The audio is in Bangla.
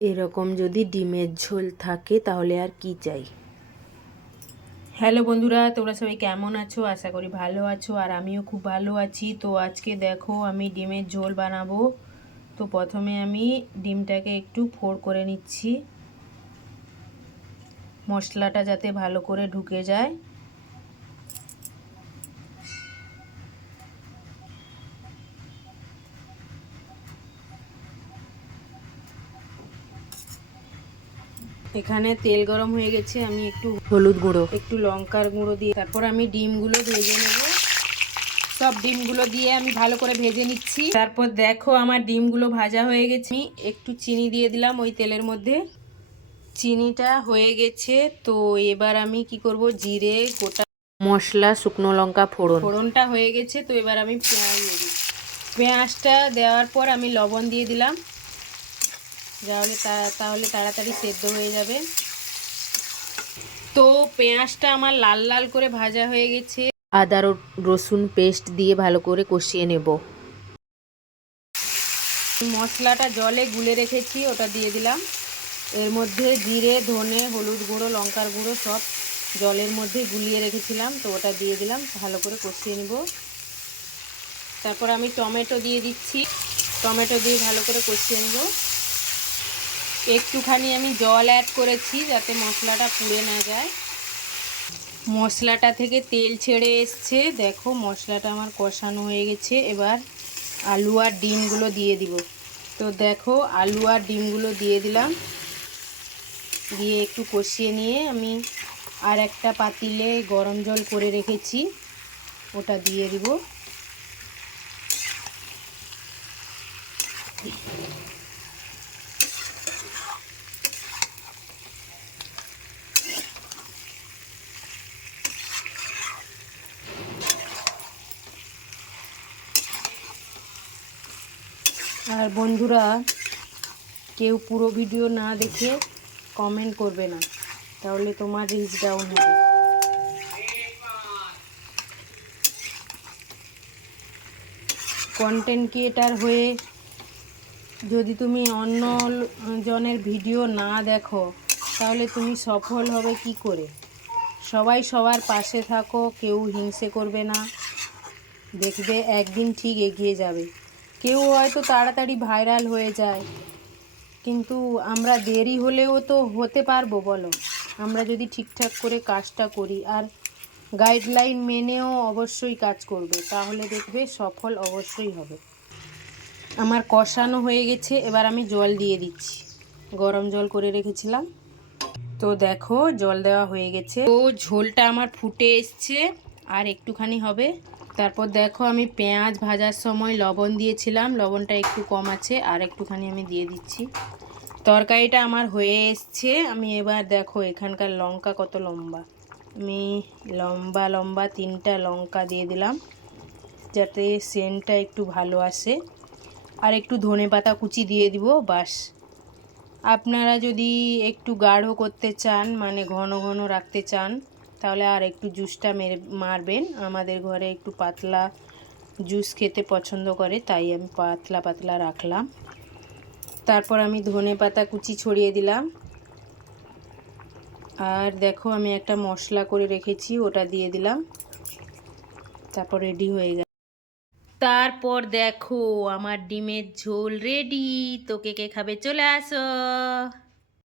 এরকম যদি ডিমের ঝোল থাকে তাহলে আর কি চাই। হ্যালো বন্ধুরা, তোমরা সবাই কেমন আছো? আশা করি ভালো আছো, আর আমিও খুব ভালো আছি। তো আজকে দেখো আমি ডিমের ঝোল বানাবো। তো প্রথমে আমি ডিমটাকে একটু ফোড় করে নিচ্ছি, মশলাটা যাতে ভালো করে ঢুকে যায়। এখানে তেল গরম হয়ে গেছে, আমি একটু হলুদ গুঁড়ো, একটু লঙ্কার গুঁড়ো দিয়ে তারপর আমি ডিমগুলো ভেজে নেব। সব ডিমগুলো দিয়ে আমি ভালো করে ভেজে নিচ্ছি। তারপর দেখো আমার ডিমগুলো ভাজা হয়ে গেছে, আমি একটু চিনি দিয়ে দিলাম ওই তেলের মধ্যে। চিনিটা হয়ে গেছে, তো এবার আমি কি করব, জিরে, গোটা মশলা, শুকনো লঙ্কা ফোড়নটা হয়ে গেছে। তো এবার আমি পেঁয়াজ দিয়ে দিই। পেঁয়াজটা দেওয়ার পর আমি লবণ দিয়ে দিলাম, তাহলে তাড়াতাড়ি সেদ্ধ হয়ে যাবে। তো পেঁয়াজটা আমার লাল লাল করে ভাজা হয়ে গেছে। আদা রসুন পেস্ট দিয়ে ভালো করে কষিয়ে নেব। মশলাটা জলে গুলে রেখেছি, ওটা দিয়ে দিলাম। এর মধ্যে জিরে, ধনে, হলুদ গুঁড়ো, লঙ্কার গুঁড়ো সব জলের মধ্যে গুলিয়ে রেখেছিলাম, তো ওটা দিয়ে দিলাম, ভালো করে কষিয়ে নেব। তারপর আমি টমেটো দিয়ে দিচ্ছি, টমেটো দিয়ে ভালো করে কষিয়ে নেব। একটুখানি আমি জল অ্যাড করেছি যাতে মশলাটা পুড়ে না যায়। মশলাটা থেকে তেল ছেড়ে এসছে, দেখো মশলাটা আমার কষানো হয়ে গেছে। এবার আলু আর ডিমগুলো দিয়ে দিব। তো দেখো আলু আর ডিমগুলো দিয়ে দিলাম, দিয়ে একটু কষিয়ে নিয়ে আমি আর একটা পাতিলে গরম জল করে রেখেছি, ওটা দিয়ে দিব। আর বন্ধুরা, কেউ পুরো ভিডিও না দেখে কমেন্ট করবে না, তাহলে তোমার রিচ ডাউন হবে। কন্টেন্ট ক্রিয়েটার হয়ে যদি তুমি অন্য জনের ভিডিও না দেখো তাহলে তুমি সফল হবে কি করে? সবাই সবার পাশে থাকো, কেউ হিংসে করবে না, দেখবে একদিন ঠিক এগিয়ে যাবে। কেউ হয়তো তাড়াতাড়ি ভাইরাল হয়ে যায়, কিন্তু আমরা দেরি হলেও তো হতে পারবো বলো, আমরা যদি ঠিকঠাক করে কাজটা করি আর গাইডলাইন মেনেও অবশ্যই কাজ করবে, তাহলে দেখবে সফল অবশ্যই হবে। আমার কষানো হয়ে গেছে, এবার আমি জল দিয়ে দিচ্ছি, গরম জল করে রেখেছিলাম। তো দেখো জল দেওয়া হয়ে গেছে, তো ঝোলটা আমার ফুটে এসছে, আর একটুখানি হবে। তারপর দেখো আমি পেঁয়াজ ভাজার সময় লবণ দিয়েছিলাম, লবণটা একটু কম আছে, আর একটুখানি আমি দিয়ে দিচ্ছি। তরকারিটা আমার হয়ে এসছে। আমি এবার দেখো এখানকার লঙ্কা কত লম্বা, আমি লম্বা লম্বা 3টা লঙ্কা দিয়ে দিলাম যাতে সেন্টটা একটু ভালো আসে, আর একটু ধনেপাতা কুচি দিয়ে দিব, বাস। আপনারা যদি একটু গাঢ় করতে চান, মানে ঘন ঘন রাখতে চান, তাহলে আর একটু জুসটা মারবেন। আমাদের ঘরে একটু পাতলা জুস খেতে পছন্দ করে, তাই আমি পাতলা পাতলা রাখলাম। তারপর আমি ধনেপাতা কুচি ছড়িয়ে দিলাম, আর দেখো আমি একটা মশলা করে রেখেছি, ওটা দিয়ে দিলাম। তারপর রেডি হয়ে গেল। তারপর দেখো আমার ডিমের ঝোল রেডি। তো কে কে খাবে চলে আসো।